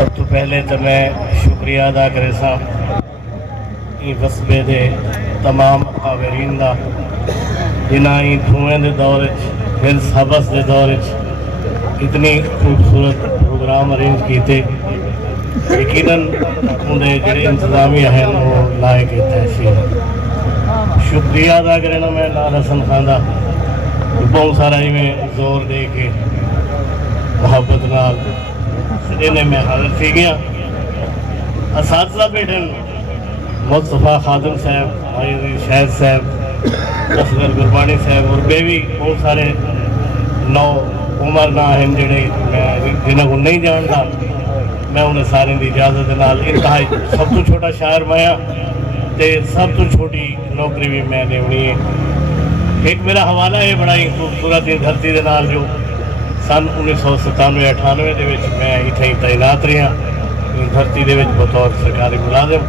सब तो पहले तो मैं शुक्रिया अदा करे सा कस्बे के तमाम कावेरीन का जिन्हें ही धुएं के दौर फिर सबस के दौर इतनी खूबसूरत प्रोग्राम अरेंज किए। यकीनन उन्हें जोड़े इंतजामिया हैं वो लायक तहसील शुक्रिया अदा करना मैं लाल हसन खान का बहुत सारा इवें जोर दे के मोहब्बत नाल इन्हें मैं हाजिर थी गया। असातिज़ा बैठन मुस्तफा खादम साहब शाहिद साहब असगर गुरबानी साहब और बे भी बहुत सारे नौ उम्र ना हैं जोड़े मैं जिन्हों को नहीं जानता। मैं उन्हें सारे की इजाजत के नाल इंतहाई सब तो छोटा शायर मैं तो सब तो छोटी नौकरी भी मैं देनी है। एक मेरा हवाला है बड़ा ही खूबसूरत धरती के नाल जो सन 1997-98 के मैं इतने ही तैनात रहा धरती के बतौर सरकारी मुलाजिम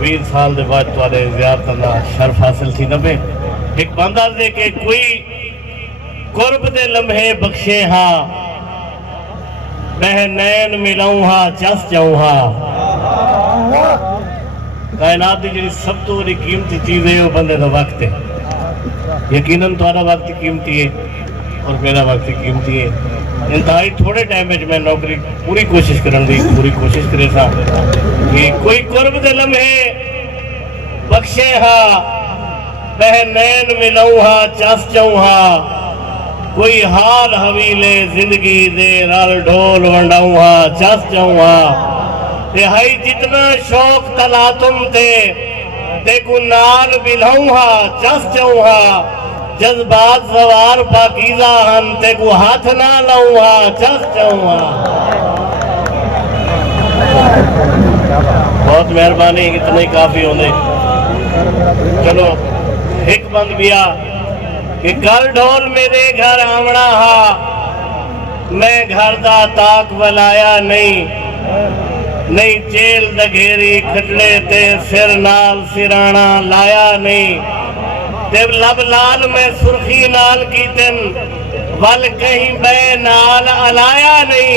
20 साल के बाद थोड़े ज़ियारत का शर्फ हासिल थी न पे। एक बंदा दे के कोई कुर्ब दे लम्हे बख्शे हा मैं नैन मिलाऊं हा चस जाऊं हा। कायनात की जी सब तो बड़ी कीमती चीज़ है वो बंदे का वक्त है। यकीनन थोड़ा वक्त कीमती है और मेरा वक्त कीमती है। इंतहाई थोड़े टाइम में मैं नौकरी पूरी कोशिश करने की पूरी कोशिश करे सा कि कोई कुर्ब दे लम्हे बख्शे हा बह नैन मिलाऊं हा चस जाऊं हा कोई हाल हवीले जिंदगी दे रल ढोल वंडाऊं हा चस जाऊं हा हाई जितना शौक तला तुम ते को नाल बिलाऊं हा चस जाऊं हा जज्बात सवार पाकीज़ा हन ते को हाथ ना लाऊं हा चस जाऊं हा। बहुत मेहरबानी इतने ही काफी होंगे। चलो एक बंद बिया कि कल ढोल मेरे घर आवना हा मैं घर दा ताक वलाया नहीं जेल दघेरी खटले ते सिर नाल सिराना लाया नहीं ते लब लाल मैं सुर्खी नाल कीतन वल कहीं बे नाल अलाया नहीं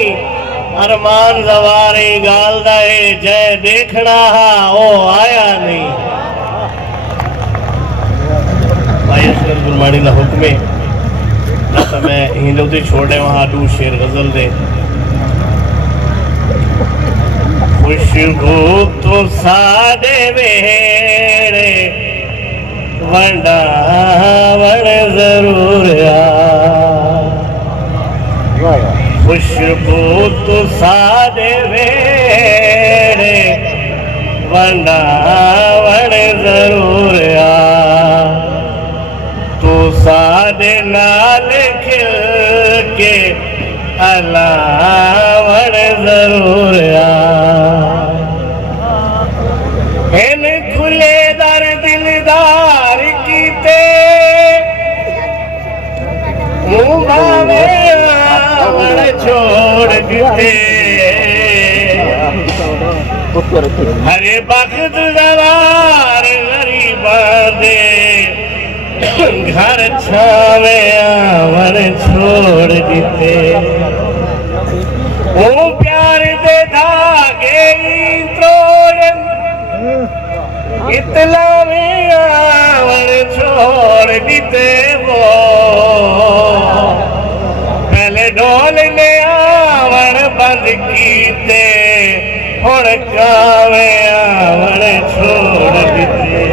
अरमान जवारे गाल दाए जय देखना हा ओ आया नहीं। भाई असगर गुरबानी का हुक्म है तो मैं हिंदू छोड़े वहाँ दू शेर गजल दे। खुशबू तो सादे वेड़े वंडावण जरूर खुशबू तो सादे वेड़े वंडावण जरूर तू सादे नाल खिल के अलावण जरूर इन खुले दर दिलदार कीते मुँह छोड़ दिते हरे बख्त जवार गरीबा दे घर छावे आवन छोड़ दिते वो प्यार दे धागे तोड़न इतना में आवन छोड़ दिते वो पहले ढोल ने आवन बंद कीते हुण कावे आवन छोड़ दिते।